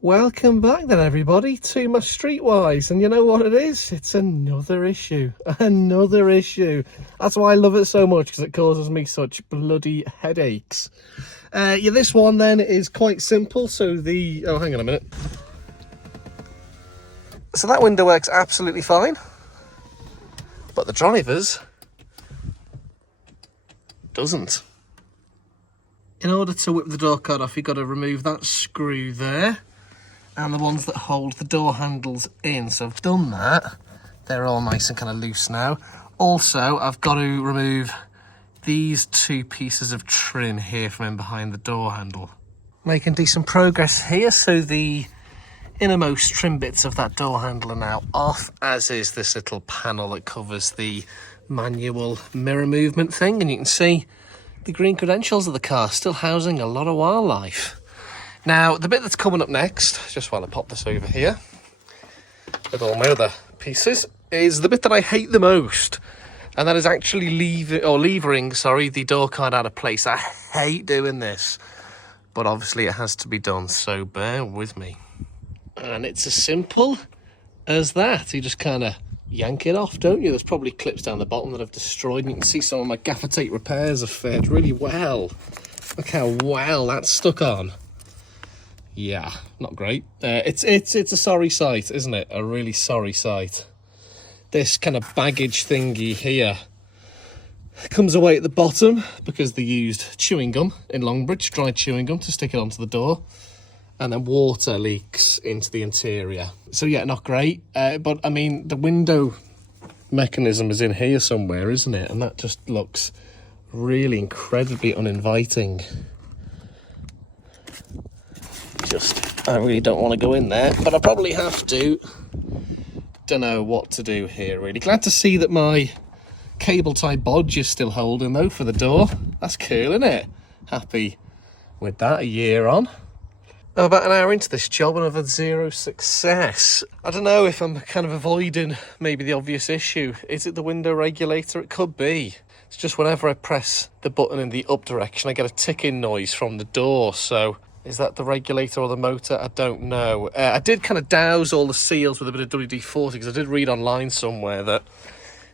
Welcome back then everybody to my Streetwise, and you know what it is? It's another issue. Another issue. That's why I love it so much, because it causes me such bloody headaches. This one then is quite simple. So hang on a minute. So that window works absolutely fine, but the driver's doesn't. In order to whip the door card off, you've got to remove that screw there and the ones that hold the door handles in. So I've done that. They're all nice and kind of loose now. Also, I've got to remove these two pieces of trim here from in behind the door handle. Making decent progress here. So the innermost trim bits of that door handle are now off, as is this little panel that covers the manual mirror movement thing. And you can see the green credentials of the car, still housing a lot of wildlife. Now, the bit that's coming up next, just while I pop this over here, with all my other pieces, is the bit that I hate the most. And that is actually levering the door card out of place. I hate doing this, but obviously it has to be done, so bear with me. And it's as simple as that. You just kind of yank it off, don't you? There's probably clips down the bottom that I've destroyed, and you can see some of my gaffer tape repairs have fared really well. Look how well that's stuck on. Yeah, not great. It's a sorry sight, isn't it? A really sorry sight. This kind of baggage thingy here comes away at the bottom because they used chewing gum in Longbridge, dried chewing gum, to stick it onto the door. And then water leaks into the interior. So yeah, not great. But I mean, the window mechanism is in here somewhere, isn't it? And that just looks really incredibly uninviting. I really don't want to go in there, but I probably have to. Don't know what to do here, really. Glad to see that my cable tie bodge is still holding, though, for the door. That's cool, isn't it? Happy with that, a year on. I'm about an hour into this job and I've had zero success. I don't know if I'm kind of avoiding maybe the obvious issue. Is it the window regulator? It could be. It's just whenever I press the button in the up direction, I get a ticking noise from the door. So is that the regulator or the motor? I don't know. I did kind of douse all the seals with a bit of WD-40 because I did read online somewhere that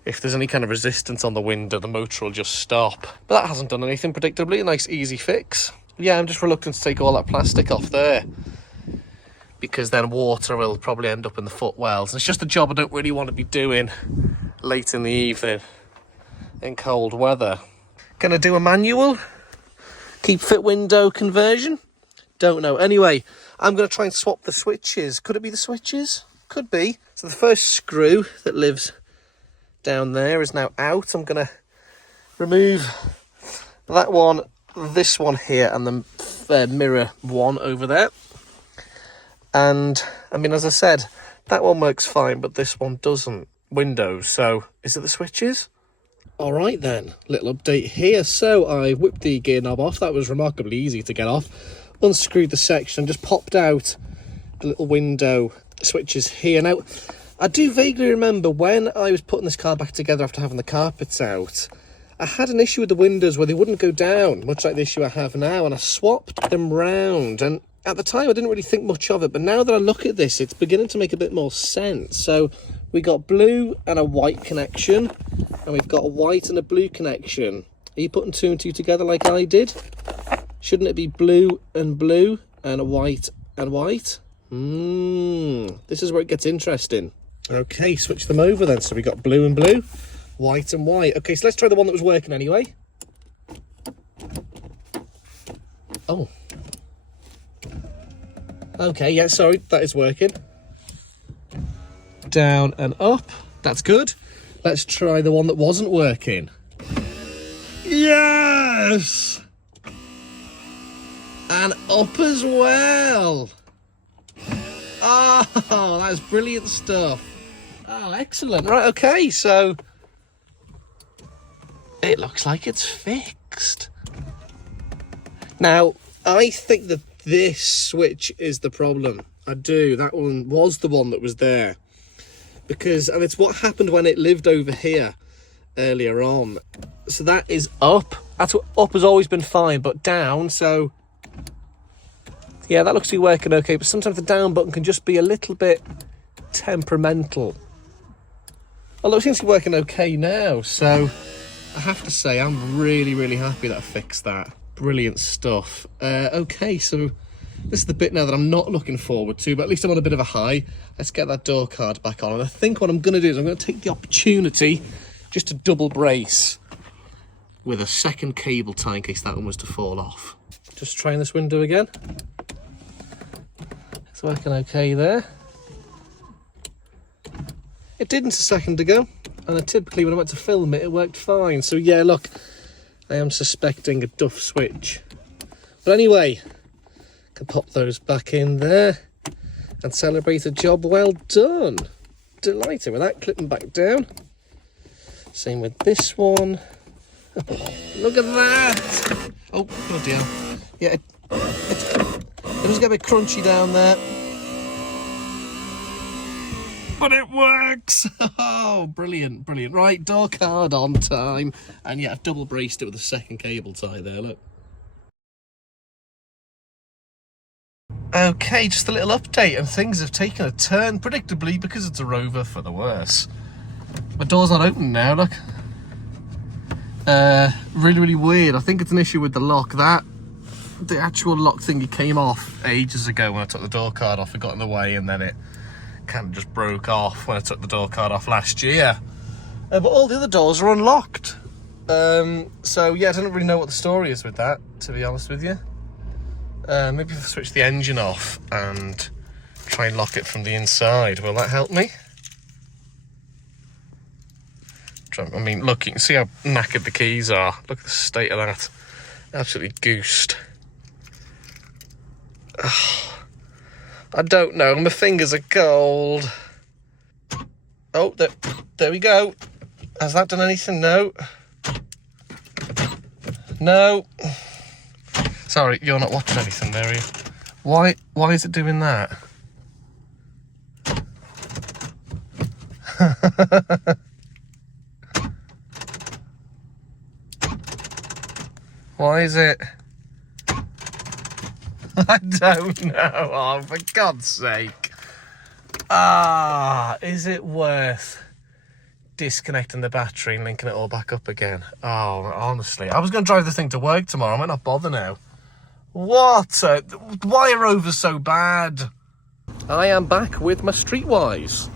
if there's any kind of resistance on the window, the motor will just stop. But that hasn't done anything, predictably. A nice, easy fix. Yeah, I'm just reluctant to take all that plastic off there because then water will probably end up in the footwells. And it's just a job I don't really want to be doing late in the evening in cold weather. Gonna do a manual keep fit window conversion? Don't know. Anyway, I'm going to try and swap the switches. Could it be the switches? Could be. So the first screw that lives down there is now out. I'm going to remove that one, this one here, and the mirror one over there. And I mean, as I said, that one works fine, but this one doesn't. Windows. So is it the switches? All right then, little update here. So I whipped the gear knob off. That was remarkably easy to get off. Unscrewed the section, just popped out the little window switches here. Now, I do vaguely remember when I was putting this car back together after having the carpets out, I had an issue with the windows where they wouldn't go down, much like the issue I have now, and I swapped them round. And at the time, I didn't really think much of it, but now that I look at this, it's beginning to make a bit more sense. So we got blue and a white connection, and we've got a white and a blue connection. Are you putting two and two together like I did? Shouldn't it be blue and blue and a white and white? This is where it gets interesting. Okay, switch them over then. So we got blue and blue, white and white. Okay, so let's try the one that was working anyway. Oh. Okay, yeah, sorry, that is working. Down and up. That's good. Let's try the one that wasn't working. Yes! And up as well. Oh, that's brilliant stuff. Oh, excellent. Right, okay, so it looks like it's fixed. Now, I think that this switch is the problem. I do. That one was the one that was there. And it's what happened when it lived over here earlier on. So that is up. That's what up has always been fine, but down, so Yeah, that looks to be working okay, but sometimes the down button can just be a little bit temperamental. Although it seems to be working okay now, so I have to say I'm really, really happy that I fixed that. Brilliant stuff. Okay, so this is the bit now that I'm not looking forward to, but at least I'm on a bit of a high. Let's get that door card back on. And I think what I'm going to do is I'm going to take the opportunity just to double brace with a second cable tie in case that one was to fall off. Just trying this window again. It's working okay there. It didn't a second ago, and typically when I went to film it, it worked fine. So yeah, look, I am suspecting a duff switch. But anyway, can pop those back in there and celebrate a job well done. Delighted with that, clip them back down. Same with this one. Look at that! Oh, bloody hell. Yeah, it does get a bit crunchy down there. But it works! Oh, brilliant, brilliant. Right, door card on time. And yeah, I've double braced it with a second cable tie there, look. Okay, just a little update, and things have taken a turn, predictably, because it's a Rover, for the worse. My door's not open now, look. Really, really weird. I think it's an issue with the lock. The actual lock thingy came off ages ago when I took the door card off. It got in the way, and then it kind of just broke off when I took the door card off last year. But all the other doors are unlocked. So yeah, I don't really know what the story is with that, to be honest with you. Maybe if I switch the engine off and try and lock it from the inside, will that help me? I mean, look, you can see how knackered the keys are. Look at the state of that. Absolutely goosed. Oh, I don't know. My fingers are cold. Oh, there we go. Has that done anything? No. No. Sorry, you're not watching anything there, are you? Why is it doing that? Why is it? I don't know. Oh, for God's sake. Is it worth disconnecting the battery and linking it all back up again? Oh, honestly. I was going to drive the thing to work tomorrow. I might not bother now. What? Why are Rovers so bad? I am back with my Streetwise.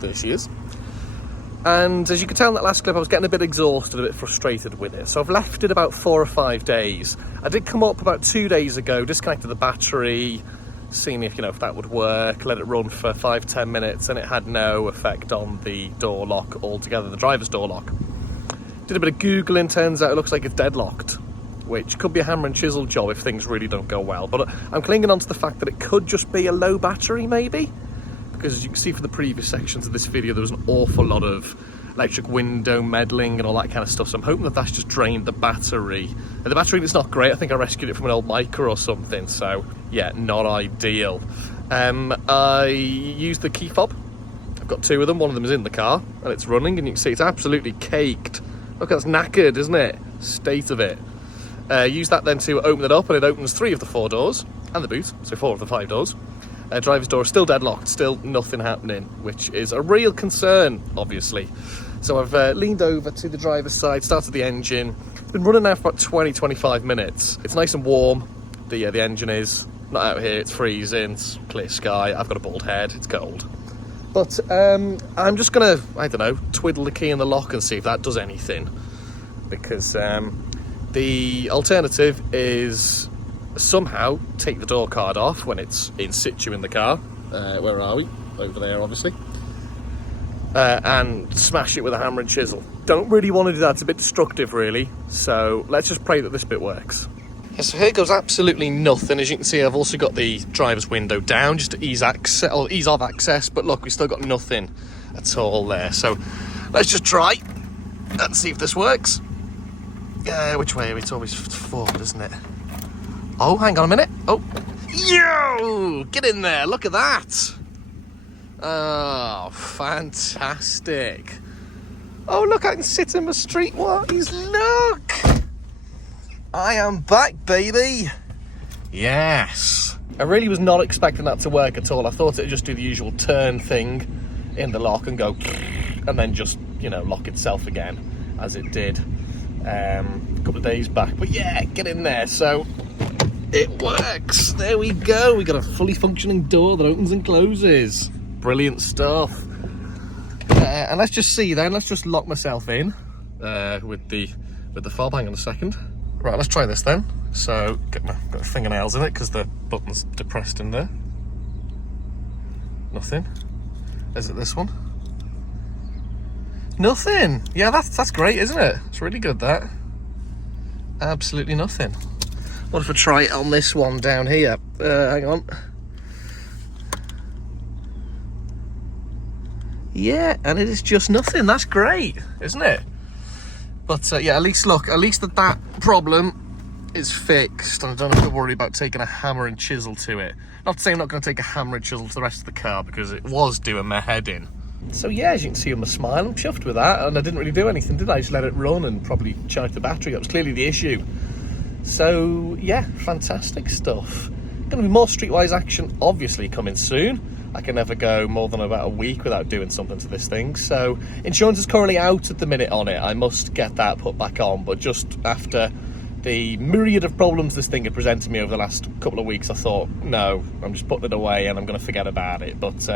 There she is. And as you can tell in that last clip, I was getting a bit exhausted, a bit frustrated with it. So I've left it about 4 or 5 days. I did come up about 2 days ago, disconnected the battery, seeing if that would work, let it run for 5-10 minutes, and it had no effect on the door lock altogether, the driver's door lock. Did a bit of Googling, turns out it looks like it's deadlocked, which could be a hammer and chisel job if things really don't go well. But I'm clinging on to the fact that it could just be a low battery, maybe? Because as you can see from the previous sections of this video, there was an awful lot of electric window meddling and all that kind of stuff. So I'm hoping that that's just drained the battery. And the battery is not great. I think I rescued it from an old Micro or something. So yeah, not ideal. I used the key fob. I've got 2 of them. One of them is in the car and it's running, and you can see it's absolutely caked. Look, that's knackered, isn't it? State of it. Use that then to open it up, and it opens 3 of the 4 doors and the boot, so 4 of the 5 doors. Driver's door is still deadlocked, still nothing happening, which is a real concern, obviously. So I've leaned over to the driver's side, started the engine. It's been running now for about 20-25 minutes. It's nice and warm. The engine is not out here. It's freezing. It's clear sky. I've got a bald head. It's cold. But I'm just gonna, I don't know, twiddle the key in the lock and see if that does anything. Because the alternative is somehow take the door card off when it's in situ in the car. Where are we? Over there, obviously. And smash it with a hammer and chisel. Don't really want to do that. It's a bit destructive, really. So let's just pray that this bit works. Yeah, so here goes absolutely nothing. As you can see, I've also got the driver's window down just to ease off access. But look, we've still got nothing at all there. So let's just try and see if this works. Which way? It's always forward, isn't it? Oh, hang on a minute. Oh, yo! Get in there. Look at that. Oh, fantastic. Oh, look, I can sit in my Streetwise. Look. I am back, baby. Yes. I really was not expecting that to work at all. I thought it'd just do the usual turn thing in the lock and go, and then just, you know, lock itself again, as it did a couple of days back. But yeah, get in there. So it works. There we go. We got a fully functioning door that opens and closes. Brilliant stuff. And let's just see then. Let's just lock myself in with the fob. Hang on a second. Right, let's try this then. So got my fingernails in it because the button's depressed in there. Nothing. Is it this one? Nothing. Yeah, that's great, isn't it? It's really good, that. Absolutely nothing. What if I try it on this one down here? Hang on. Yeah, and it is just nothing. That's great, isn't it? But yeah, at least that problem is fixed, and I don't have to worry about taking a hammer and chisel to it. Not to say I'm not going to take a hammer and chisel to the rest of the car, because it was doing my head in. So yeah, as you can see on my smile, I'm chuffed with that, and I didn't really do anything, did I? I just let it run and probably charged the battery. That was clearly the issue. So yeah, fantastic stuff. Going to be more Streetwise action obviously coming soon. I can never go more than about a week without doing something to this thing. So insurance is currently out at the minute on it. I must get that put back on, but just after the myriad of problems this thing had presented me over the last couple of weeks, I thought, no, I'm just putting it away and I'm going to forget about it. But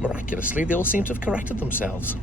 miraculously, they all seem to have corrected themselves.